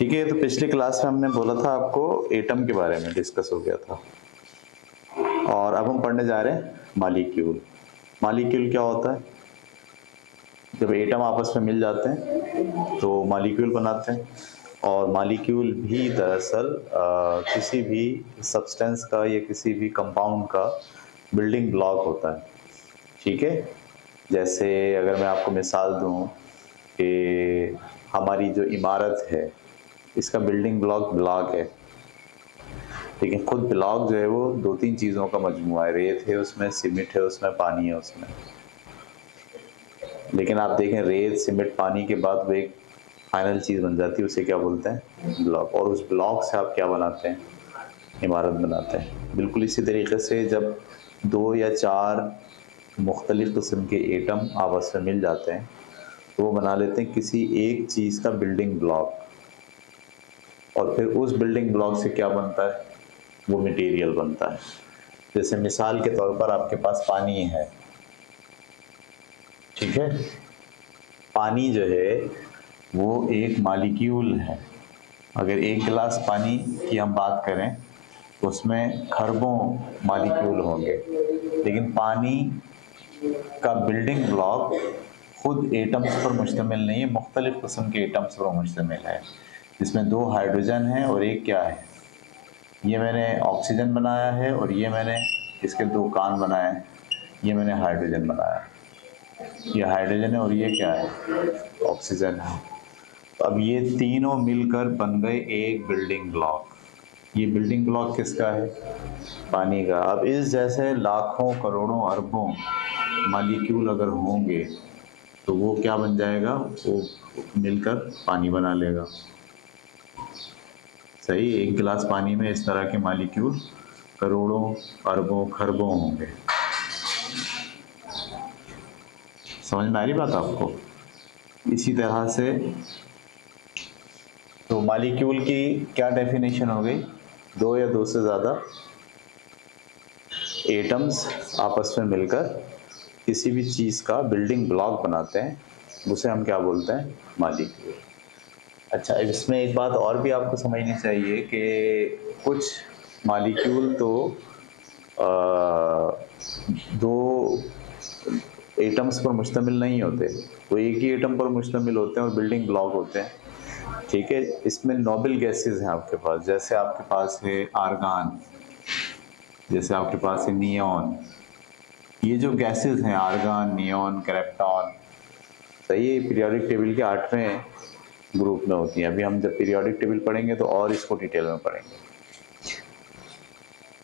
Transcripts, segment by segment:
ठीक है, तो पिछली क्लास में हमने बोला था आपको एटम के बारे में डिस्कस हो गया था और अब हम पढ़ने जा रहे हैं मॉलिक्यूल। मॉलिक्यूल क्या होता है? जब एटम आपस में मिल जाते हैं तो मॉलिक्यूल बनाते हैं और मॉलिक्यूल भी दरअसल किसी भी सब्सटेंस का या किसी भी कंपाउंड का बिल्डिंग ब्लॉक होता है। ठीक है, जैसे अगर मैं आपको मिसाल दूं कि हमारी जो इमारत है इसका बिल्डिंग ब्लॉक है। ठीक है, खुद ब्लॉक जो है वो दो तीन चीज़ों का मजमुआ है, रेत है उसमें, सीमेंट है उसमें, पानी है उसमें। लेकिन आप देखें रेत सीमेंट पानी के बाद वो एक फाइनल चीज़ बन जाती है, उसे क्या बोलते हैं? ब्लॉक। और उस ब्लॉक से आप क्या बनाते हैं? इमारत बनाते हैं। बिल्कुल इसी तरीके से जब दो या चार मुख्तलिफ किस्म के एटम आपस में मिल जाते हैं तो वो बना लेते हैं किसी एक चीज़ का बिल्डिंग ब्लॉक, और फिर उस बिल्डिंग ब्लॉक से क्या बनता है? वो मटेरियल बनता है। जैसे मिसाल के तौर पर आपके पास पानी है, ठीक है, पानी जो है वो एक मॉलिक्यूल है। अगर एक गिलास पानी की हम बात करें तो उसमें खरबों मॉलिक्यूल होंगे, लेकिन पानी का बिल्डिंग ब्लॉक खुद एटम्स पर मुश्तमिल नहीं है, मुख्तलिफ किस्म के एटम्स पर मुश्तमिल है, जिसमें दो हाइड्रोजन है और एक क्या है? ये मैंने ऑक्सीजन बनाया है और ये मैंने इसके दो कान बनाए हैं, ये मैंने हाइड्रोजन बनाया। ये हाइड्रोजन है और ये क्या है? ऑक्सीजन है। तो अब ये तीनों मिलकर बन गए एक बिल्डिंग ब्लॉक। ये बिल्डिंग ब्लॉक किसका है? पानी का। अब इस जैसे लाखों करोड़ों अरबों मॉलिक्यूल अगर होंगे तो वो क्या बन जाएगा? वो मिलकर पानी बना लेगा। सही, एक गिलास पानी में इस तरह के मॉलिक्यूल करोड़ों अरबों खरबों होंगे। समझ में आ रही बात आपको? इसी तरह से तो मॉलिक्यूल की क्या डेफिनेशन हो गई? दो या दो से ज़्यादा एटम्स आपस में मिलकर किसी भी चीज़ का बिल्डिंग ब्लॉक बनाते हैं, उसे हम क्या बोलते हैं? मॉलिक्यूल। अच्छा, इसमें एक बात और भी आपको समझनी चाहिए कि कुछ मॉलिक्यूल तो दो एटम्स पर मुश्तमिल नहीं होते, वो एक ही एटम पर मुश्तमिल होते हैं और बिल्डिंग ब्लॉक होते हैं। ठीक है, इसमें नोबल गैसेस हैं आपके पास, जैसे आपके पास है आर्गान, जैसे आपके पास है नियॉन। ये जो गैसेस हैं आर्गान, नियॉन, क्रिप्टॉन, सही है, पीरियोडिक टेबल के 8वें ग्रुप में होती हैं। अभी हम जब पीरियोडिक टेबल पढ़ेंगे तो और इसको डिटेल में पढ़ेंगे।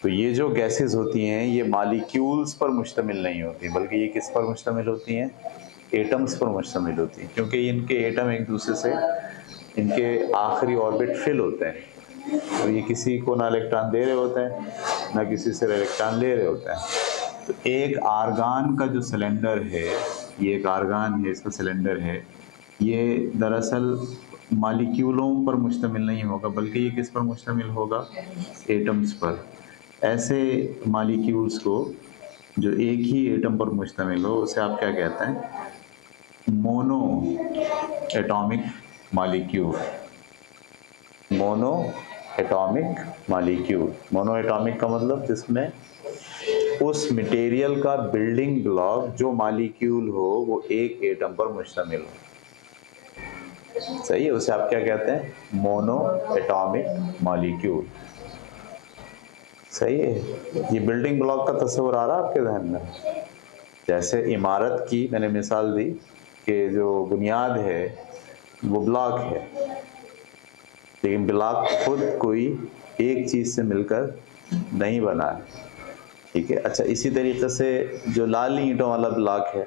तो ये जो गैसेस होती हैं ये मॉलिक्यूल्स पर मुश्तमिल नहीं होती, बल्कि ये किस पर मुश्तमिल होती हैं? एटम्स पर मुश्तमिल होती हैं, क्योंकि इनके एटम एक दूसरे से इनके आखिरी ऑर्बिट फिल होते हैं, तो ये किसी को ना इलेक्ट्रॉन दे रहे होते हैं ना किसी से इलेक्ट्रॉन ले रहे होते हैं। तो एक आर्गान का जो सिलेंडर है, ये एक आर्गान है, इसका सिलेंडर है, ये दरअसल मॉलिक्यूलों पर मुश्तमिल नहीं होगा, बल्कि ये किस पर मुश्तमिल होगा? एटम्स पर। ऐसे मॉलिक्यूल्स को जो एक ही एटम पर मुश्तमिल हो उसे आप क्या कहते हैं? Mono atomic molecule. Mono atomic molecule. Mono atomic का मतलब जिसमें उस मटेरियल का बिल्डिंग ब्लॉक जो मॉलिक्यूल हो वो एक एटम पर मुश्तमिल हो। सही है, उसे आप क्या कहते हैं? Mono atomic molecule. सही है, ये बिल्डिंग ब्लॉक का तस्वीर आ रहा है आपके ध्यान में? जैसे इमारत की मैंने मिसाल दी कि जो बुनियाद है वो ब्लॉक है, लेकिन ब्लॉक खुद कोई एक चीज़ से मिलकर नहीं बना है। ठीक है, अच्छा, इसी तरीके से जो लाल ईंटों वाला ब्लॉक है,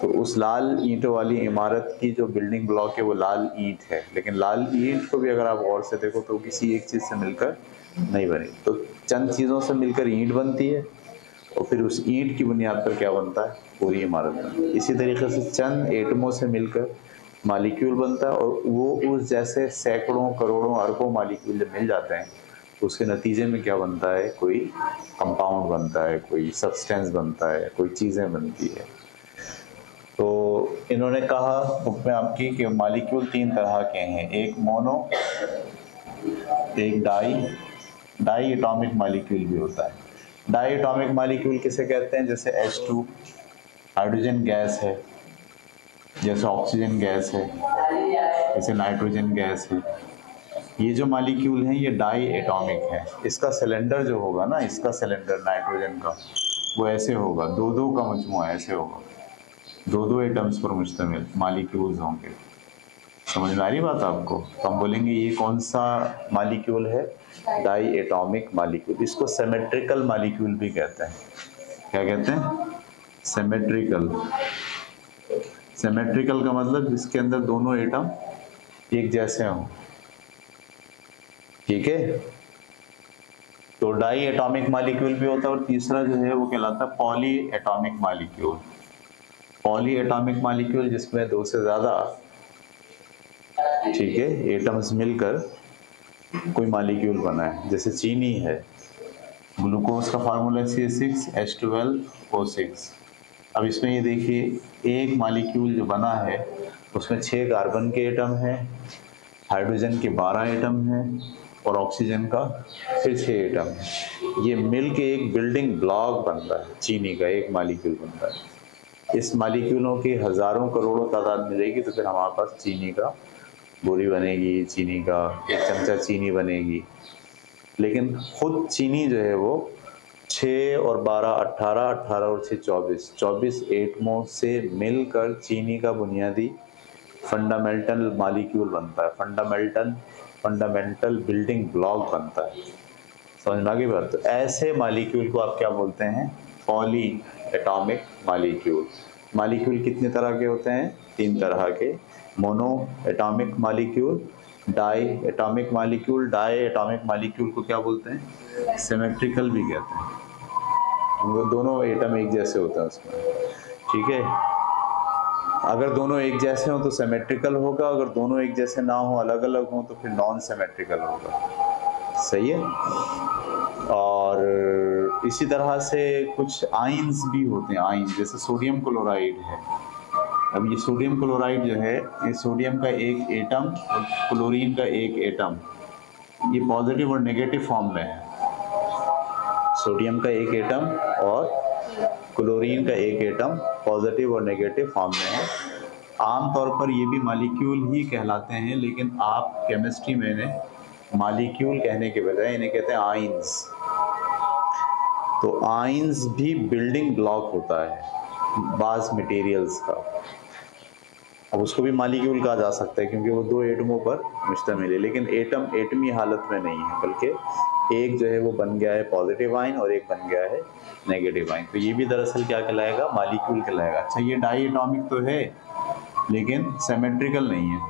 तो उस लाल ईंटों वाली इमारत की जो बिल्डिंग ब्लॉक है वो लाल ईंट है, लेकिन लाल ईंट को भी अगर आप गौर से देखो तो किसी एक चीज़ से मिलकर नहीं बनी। तो चंद चीज़ों से मिलकर ईंट बनती है और फिर उस ईंट की बुनियाद पर क्या बनता है? पूरी इमारत बनती है। इसी तरीके से चंद एटमों से मिलकर मॉलिक्यूल बनता है, और वो उस जैसे सैकड़ों करोड़ों अरबों मॉलिक्यूल जब मिल जाते हैं तो उसके नतीजे में क्या बनता है? कोई कंपाउंड बनता है, कोई सब्सटेंस बनता है, कोई चीज़ें बनती है। तो इन्होंने कहा बुक में आपकी कि मालिक्यूल 3 तरह के हैं, एक मोनो, एक डाई एटॉमिक मालिक्यूल भी होता है। डाई एटॉमिक मालिक्यूल किसे कहते हैं? जैसे H2 हाइड्रोजन गैस है, जैसे ऑक्सीजन गैस है, जैसे नाइट्रोजन गैस है। ये जो मालिक्यूल हैं ये डाई एटॉमिक है। इसका सिलेंडर जो होगा ना, इसका सिलेंडर नाइट्रोजन का, वो ऐसे होगा, दो का मजमूआ ऐसे होगा, दो एटम्स पर मुश्तमिल मालिक्यूल्स होंगे। समझ में आ रही बात आपको? तो हम बोलेंगे ये कौन सा मालिक्यूल है? Diatomic molecule. इसको सिमेट्रिकल मालिक्यूल भी कहते हैं। क्या कहते हैं? सिमेट्रिकल। सिमेट्रिकल का मतलब जिसके अंदर दोनों एटम एक जैसे हों। ठीक है, तो डाई एटॉमिक मालिक्यूल भी होता है। और तीसरा जो है वो कहलाता है poly atomic molecule. Poly atomic molecule जिसमें दो से ज्यादा, ठीक है, एटम्स मिलकर कोई मालिक्यूल बना है। जैसे चीनी है, ग्लूकोज का फार्मूला C6H12O6। अब इसमें ये देखिए एक मालिक्यूल जो बना है उसमें 6 कार्बन के एटम हैं, हाइड्रोजन के 12 एटम हैं और ऑक्सीजन का फिर 6 एटम है। ये मिल के एक बिल्डिंग ब्लॉक बनता है, चीनी का एक मालिक्यूल बनता है। इस मालिक्यूलों की हजारों करोड़ों तादाद मिलेगी तो फिर हमारे पास चीनी का बोरी बनेगी, चीनी का एक चमचा चीनी बनेगी। लेकिन खुद चीनी जो है वो 6 और 12 18, 18 और 6 24 एटमों से मिलकर चीनी का बुनियादी फंडामेंटल मालिक्यूल बनता है, फंडामेंटल बिल्डिंग ब्लॉक बनता है। समझ में आ गई बात? तो ऐसे मालिक्यूल को आप क्या बोलते हैं? Poly atomic molecule. मालिक्यूल कितने तरह के होते हैं? 3 तरह के। Monoatomic molecule, diatomic molecule. Diatomic molecule को क्या बोलते हैं? सिमेट्रिकल भी कहते हैं। वो दोनों एटम एक जैसे होते हैं उसमें। ठीक है, अगर दोनों एक जैसे हो तो सिमेट्रिकल होगा, अगर दोनों एक जैसे ना हो, अलग अलग हो, तो फिर नॉन सिमेट्रिकल होगा। सही है। और इसी तरह से कुछ आयंस भी होते हैं, आयन, जैसे सोडियम क्लोराइड है। अब ये सोडियम क्लोराइड जो है, ये सोडियम का एक एटम और क्लोरीन का एक एटम, ये पॉजिटिव और नेगेटिव फॉर्म में है। सोडियम का एक एटम और क्लोरीन का एक एटम पॉजिटिव और नेगेटिव फॉर्म में है। आमतौर पर ये भी मालिक्यूल ही कहलाते हैं, लेकिन आप केमिस्ट्री में इन्हें मालिक्यूल कहने के बजाय इन्हें कहते हैं आयंस। तो आयंस भी बिल्डिंग ब्लॉक होता है बाज मटेरियल्स का। अब उसको भी मालिक्यूल कहा जा सकता है क्योंकि वो 2 एटमों पर मुश्तमिल है, लेकिन एटम एटमी हालत में नहीं है, बल्कि एक जो है वो बन गया है पॉजिटिव आयन और एक बन गया है नेगेटिव आयन। तो ये भी दरअसल क्या कहलाएगा? मालिक्यूल कहलाएगा। अच्छा, ये डाई एटॉमिक तो है लेकिन सिमेट्रिकल नहीं है।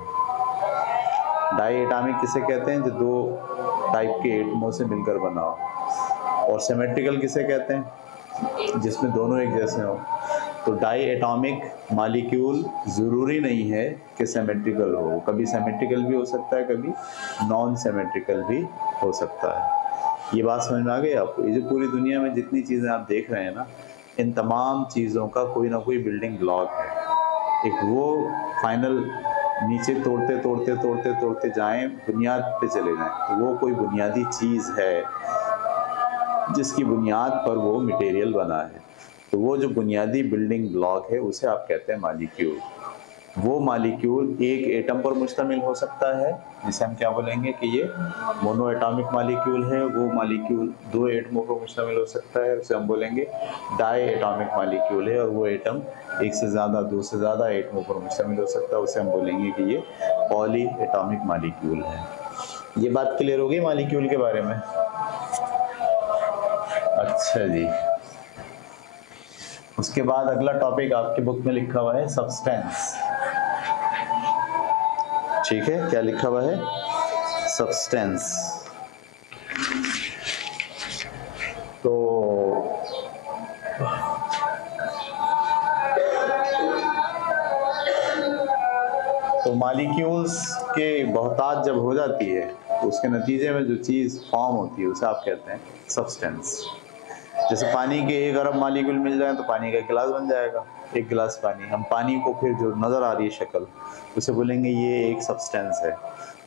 डाई एटॉमिक किसे कहते हैं? जो 2 टाइप के एटमों से मिलकर बना हो। और सिमेट्रिकल किसे कहते हैं? जिसमें दोनों एक जैसे हो। तो डाई एटॉमिक मालिक्यूल ज़रूरी नहीं है कि सिमेट्रिकल हो, कभी सिमेट्रिकल भी हो सकता है, कभी नॉन सिमेट्रिकल भी हो सकता है। ये बात समझ में आ गई आपको? ये जो पूरी दुनिया में जितनी चीज़ें आप देख रहे हैं ना, इन तमाम चीज़ों का कोई ना कोई बिल्डिंग ब्लॉक है। एक वो फाइनल नीचे तोड़ते तोड़ते तोड़ते तोड़ते जाएं, बुनियाद पे चले जाएं, तो वो कोई बुनियादी चीज़ है जिसकी बुनियाद पर वो मटेरियल बना है। तो वो जो बुनियादी बिल्डिंग ब्लॉक है उसे आप कहते हैं मालिक्यूल। वो मालिक्यूल एक एटम पर मुश्तमिल हो सकता है, जिसे हम क्या बोलेंगे कि ये मोनो एटॉमिक मालिक्यूल है। वो मालिक्यूल 2 एटमों पर मुश्तमिल हो सकता है, उसे हम बोलेंगे डाई एटॉमिक मालिक्यूल है। और वो एटम एक से ज़्यादा, 2 से ज़्यादा एटमों पर मुश्तमिल हो सकता है, उसे हम बोलेंगे कि ये पॉली एटॉमिक मालिक्यूल है। ये बात क्लियर हो गई मालिक्यूल के बारे में? अच्छा जी, उसके बाद अगला टॉपिक आपके बुक में लिखा हुआ है सब्सटेंस। ठीक है, क्या लिखा हुआ है? सब्सटेंस। तो मालिक्यूल्स के बहुतात जब हो जाती है तो उसके नतीजे में जो चीज़ फॉर्म होती है उसे आप कहते हैं सब्सटेंस। जैसे पानी के 1 अरब मालिक्यूल मिल जाए तो पानी का गिलास बन जाएगा। एक गिलास पानी, हम पानी को फिर जो नज़र आ रही है शक्ल, उसे बोलेंगे ये एक सब्सटेंस है।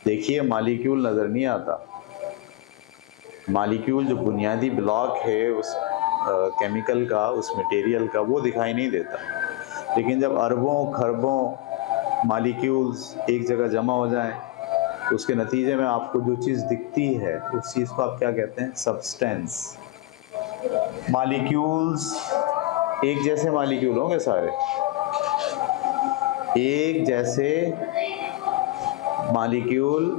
देखिए मॉलिक्यूल नज़र नहीं आता, मॉलिक्यूल जो बुनियादी ब्लॉक है उस केमिकल का, उस मटेरियल का, वो दिखाई नहीं देता। लेकिन जब अरबों खरबों मॉलिक्यूल्स एक जगह जमा हो जाएं, तो उसके नतीजे में आपको जो चीज़ दिखती है उस चीज़ को आप क्या कहते हैं? सब्सटेंस। मॉलिक्यूल्स एक जैसे मॉलिक्यूल होंगे सारे, एक जैसे मॉलिक्यूल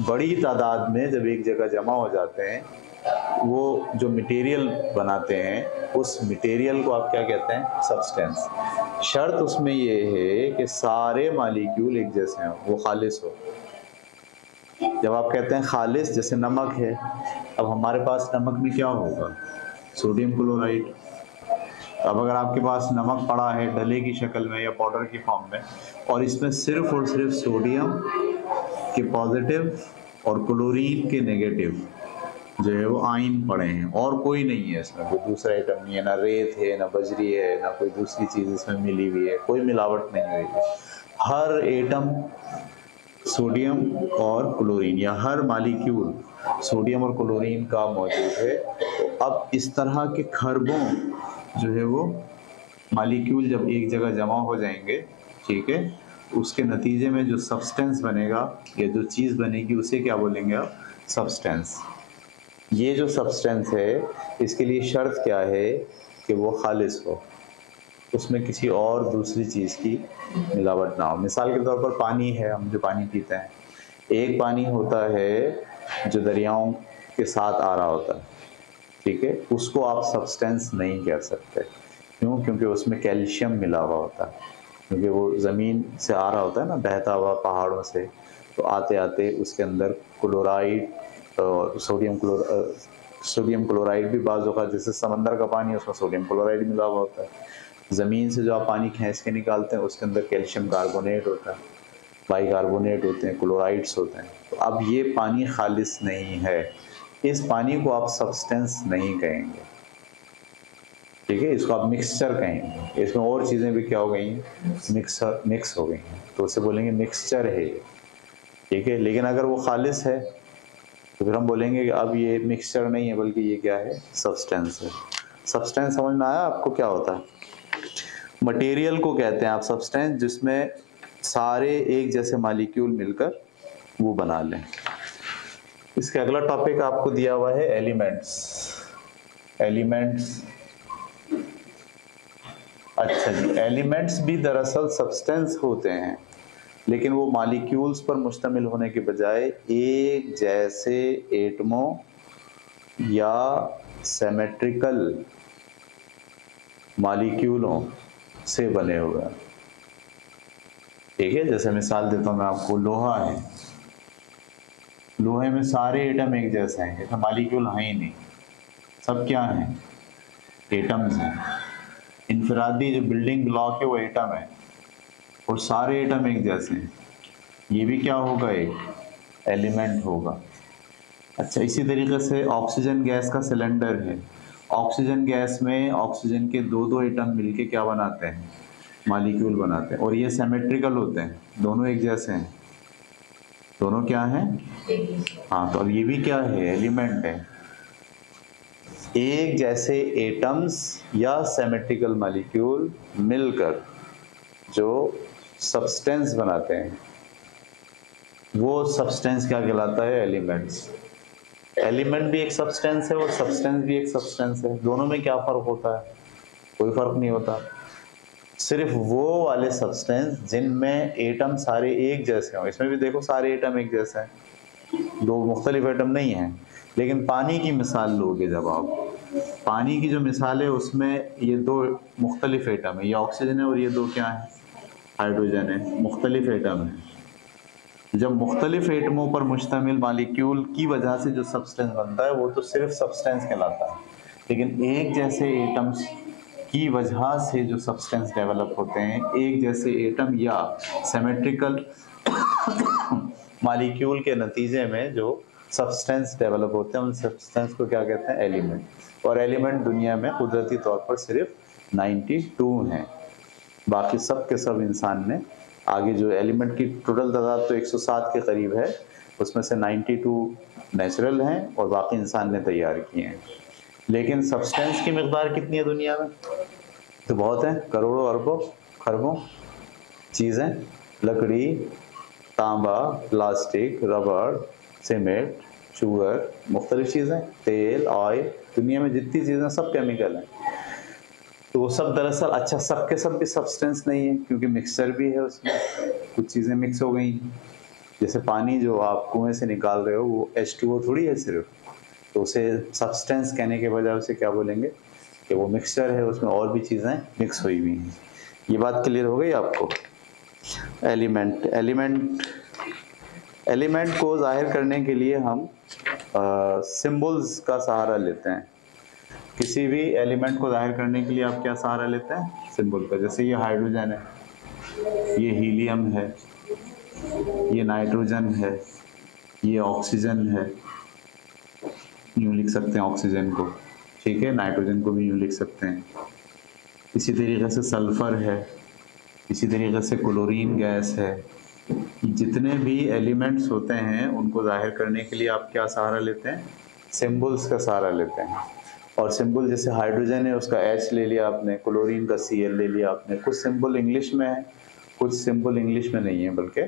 बड़ी तादाद में जब एक जगह जमा हो जाते हैं, वो जो मटेरियल बनाते हैं उस मटेरियल को आप क्या कहते हैं? सब्सटेंस। शर्त उसमें ये है कि सारे मॉलिक्यूल एक जैसे हों, वो खालिस हो। जब आप कहते हैं खालिस, जैसे नमक है, अब हमारे पास नमक में क्या होगा? Sodium chloride. अब अगर आपके पास नमक पड़ा है डले की शक्ल में या पाउडर की फॉर्म में, और इसमें सिर्फ और सिर्फ सोडियम के पॉजिटिव और क्लोरीन के नेगेटिव जो है वो आयन पड़े हैं, और कोई नहीं है इसमें, कोई दूसरा आइटम नहीं है, ना रेत है, ना बजरी है, ना कोई दूसरी चीज़ इसमें मिली हुई है, कोई मिलावट नहीं हुई है, हर एटम सोडियम और क्लोरीन, या हर मॉलिक्यूल सोडियम और क्लोरीन का मौजूद है। तो अब इस तरह के खरबों जो है वो मॉलिक्यूल जब एक जगह जमा हो जाएंगे, ठीक है, उसके नतीजे में जो सब्सटेंस बनेगा या जो चीज़ बनेगी उसे क्या बोलेंगे आप? सब्सटेंस। ये जो सब्सटेंस है, इसके लिए शर्त क्या है? कि वो खालिस हो, उसमें किसी और दूसरी चीज़ की मिलावट ना हो। मिसाल के तौर पर पानी है, हम जो पानी पीते हैं, एक पानी होता है जो दरियाओं के साथ आ रहा होता है, ठीक है, उसको आप सब्सटेंस नहीं कह सकते। क्यों? क्योंकि उसमें कैल्शियम मिला हुआ होता है, क्योंकि वो ज़मीन से आ रहा होता है ना, बहता हुआ पहाड़ों से, तो आते आते उसके अंदर क्लोराइड और सोडियम क्लोराइड भी बाज़ औक़ात, जैसे समंदर का पानी है उसमें सोडियम क्लोराइड मिला हुआ होता है। ज़मीन से जो आप पानी खींच के निकालते हैं उसके अंदर कैल्शियम कार्बोनेट होता है, बाइकार्बोनेट होते हैं, क्लोराइड्स होते हैं। तो अब ये पानी खालिस नहीं है, इस पानी को आप सब्सटेंस नहीं कहेंगे, ठीक है, इसको आप मिक्सचर कहेंगे। इसमें और चीज़ें भी क्या हो गई हैं? मिक्स हो गई हैं, तो उसे बोलेंगे मिक्सचर है ये, ठीक है। लेकिन अगर वो खालिस है तो फिर हम बोलेंगे कि अब ये मिक्सचर नहीं है, बल्कि ये क्या है? सब्सटेंस है। सब्सटेंस समझ में आया आपको क्या होता है? मटेरियल को कहते हैं आप सब्सटेंस, जिसमें सारे एक जैसे मॉलिक्यूल मिलकर वो बना लें। इसका अगला टॉपिक आपको दिया हुआ है एलिमेंट्स। एलिमेंट्स, अच्छा जी, एलिमेंट्स भी दरअसल सब्सटेंस होते हैं, लेकिन वो मॉलिक्यूल्स पर मुश्तमिल होने के बजाय एक जैसे एटमों या सिमेट्रिकल मॉलिक्यूलों से बने हुए हैं, ठीक है। जैसे मिसाल देता हूँ मैं आपको, लोहा है, लोहे में सारे एटम एक जैसे हैं, इसमें मॉलिक्यूल हैं ही नहीं, सब क्या हैं? एटम्स हैं। इनफरादी जो बिल्डिंग ब्लॉक है वो एटम है, और सारे एटम एक जैसे हैं, ये भी क्या होगा? एक एलिमेंट होगा। अच्छा, इसी तरीके से ऑक्सीजन गैस का सिलेंडर है, ऑक्सीजन गैस में ऑक्सीजन के दो एटम मिलके क्या बनाते हैं? मॉलिक्यूल बनाते हैं, और ये सिमेट्रिकल होते हैं, दोनों एक जैसे हैं, दोनों क्या हैं? हाँ, तो अब ये भी क्या है? एलिमेंट है। एक जैसे एटम्स या सिमेट्रिकल मॉलिक्यूल मिलकर जो सब्सटेंस बनाते हैं, वो सब्सटेंस क्या कहलाता है? एलिमेंट्स। एलिमेंट भी एक सब्सटेंस है और सब्सटेंस भी एक सब्सटेंस है। दोनों में क्या फ़र्क होता है? कोई फ़र्क नहीं होता। सिर्फ वो वाले सब्सटेंस जिनमें एटम सारे एक जैसे हों, इसमें भी देखो सारे एटम एक जैसे हैं, दो मुख्तलिफ एटम नहीं हैं। लेकिन पानी की मिसाल लोगे जब आप, पानी की जो मिसाल है उसमें ये दो मुख्तलिफ एटम है, ये ऑक्सीजन है और ये दो क्या है? हाइड्रोजन है, मुख्तलिफ एटम है। जब मुख्तलिफ एटमों पर मुश्तमिल मॉलिक्यूल की वजह से जो सब्सटेंस बनता है वो तो सिर्फ सब्सटेंस कहलाता है, लेकिन एक जैसे एटम्स की वजह से जो सब्सटेंस डेवलप होते हैं, एक जैसे एटम या सिमेट्रिकल मॉलिक्यूल के नतीजे में जो सब्सटेंस डेवलप होते हैं, उन सब्सटेंस को क्या कहते हैं? एलिमेंट। और एलिमेंट दुनिया में कुदरती तौर पर सिर्फ 92 हैं। बाकी सब के सब इंसान ने आगे जो एलिमेंट की टोटल तादाद तो 107 के करीब है, उसमें से 92 नेचुरल हैं और बाकी इंसान ने तैयार किए हैं। लेकिन सब्सटेंस की मिकदार कितनी है दुनिया में? तो बहुत है, करोड़ों अरबों खरबों चीज़ें, लकड़ी, तांबा, प्लास्टिक, रबड़, सीमेंट, शुगर, मुख्तलिफ चीज़ें, तेल, ऑयल, दुनिया में जितनी चीज़ें सब केमिकल हैं। तो वो सब दरअसल अच्छा सब के सब भी सब्सटेंस नहीं है, क्योंकि मिक्सचर भी है उसमें, कुछ चीज़ें मिक्स हो गई। जैसे पानी जो आप कुएं से निकाल रहे हो वो H2O थोड़ी है सिर्फ, तो उसे सब्सटेंस कहने के बजाय उसे क्या बोलेंगे कि वो मिक्सचर है, उसमें और भी चीज़ें मिक्स हुई हुई हैं। ये बात क्लियर हो गई आपको? एलिमेंट को जाहिर करने के लिए हम सिंबल्स का सहारा लेते हैं। किसी भी एलिमेंट को जाहिर करने के लिए आप क्या सहारा लेते हैं? सिंबल का। जैसे ये हाइड्रोजन है, ये हीलियम है, ये नाइट्रोजन है, ये ऑक्सीजन है, यूँ लिख सकते हैं ऑक्सीजन को, ठीक है, नाइट्रोजन को भी यूँ लिख सकते हैं। इसी तरीके से सल्फर है, इसी तरीके से क्लोरीन गैस है। जितने भी एलिमेंट्स होते हैं उनको जाहिर करने के लिए आप क्या सहारा लेते हैं? सिंबल्स का सहारा लेते हैं। और सिंबल जैसे हाइड्रोजन है उसका H ले लिया आपने, क्लोरीन का Cl ले लिया आपने। कुछ सिंबल इंग्लिश में है, कुछ सिंबल इंग्लिश में नहीं है बल्कि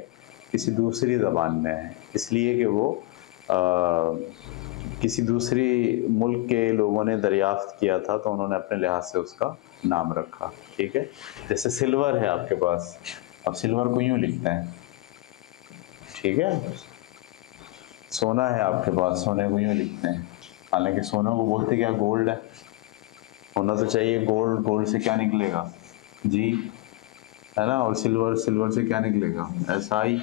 किसी दूसरी ज़बान में है, इसलिए कि वो किसी दूसरी मुल्क के लोगों ने दरियाफ्त किया था तो उन्होंने अपने लिहाज से उसका नाम रखा, ठीक है। जैसे सिल्वर है आपके पास, अब सिल्वर को यूँ लिखते हैं, ठीक है। सोना है आपके पास, सोने को यूँ लिखते हैं, हालांकि सोना को बोलते क्या, गोल्ड है, होना तो चाहिए गोल्ड, गोल्ड से क्या निकलेगा, जी, है ना। और सिल्वर, सिल्वर से क्या निकलेगा, SI,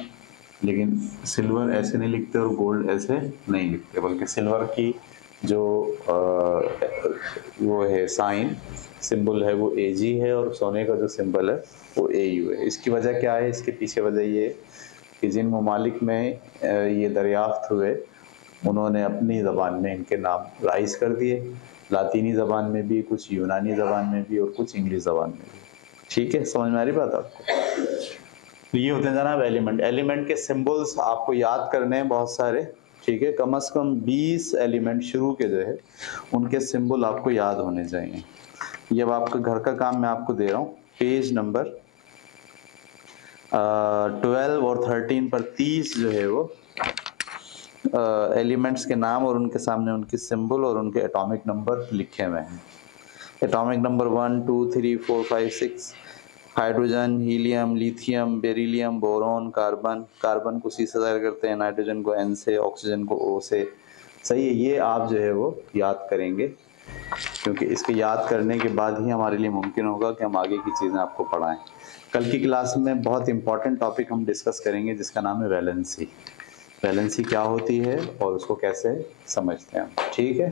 लेकिन सिल्वर ऐसे नहीं लिखते और गोल्ड ऐसे नहीं लिखते, बल्कि सिल्वर की जो वो है साइन सिंबल है वो AG है और सोने का जो सिंबल है वो AU है। इसकी वजह क्या है? इसके पीछे वजह ये कि जिन ममालिक में ये दरियाफ्त हुए उन्होंने अपनी ज़बान में इनके नाम राइज कर दिए, लातीनी ज़बान में भी, कुछ यूनानी ज़बान में भी और कुछ इंग्लिश ज़बान में भी, ठीक है। समझ में आ रही बात आपको? तो ये होते हैं जनाब एलिमेंट। एलिमेंट के सिंबल्स आपको याद करने हैं बहुत सारे, ठीक है। कम से कम 20 एलिमेंट शुरू के जो है उनके सिंबल आपको याद होने चाहिए। ये अब आपका घर का काम मैं आपको दे रहा हूँ। पेज नंबर 12 और 13 पर 30 जो है वो एलिमेंट्स के नाम और उनके सामने उनकी सिंबल और उनके एटॉमिक नंबर लिखे हुए हैं। Atomic number 1 2 3 4 5 6, hydrogen, helium, lithium, beryllium, boron, carbon, carbon को C से जाहिर करते हैं, नाइट्रोजन को N से, ऑक्सीजन को O से। सही है, ये आप जो है वो याद करेंगे, क्योंकि इसके याद करने के बाद ही हमारे लिए मुमकिन होगा कि हम आगे की चीज़ें आपको पढ़ाएं। कल की क्लास में बहुत इंपॉर्टेंट टॉपिक हम डिस्कस करेंगे जिसका नाम है वैलेंसी। वैलेंसी क्या होती है और उसको कैसे समझते हैं हम, ठीक है।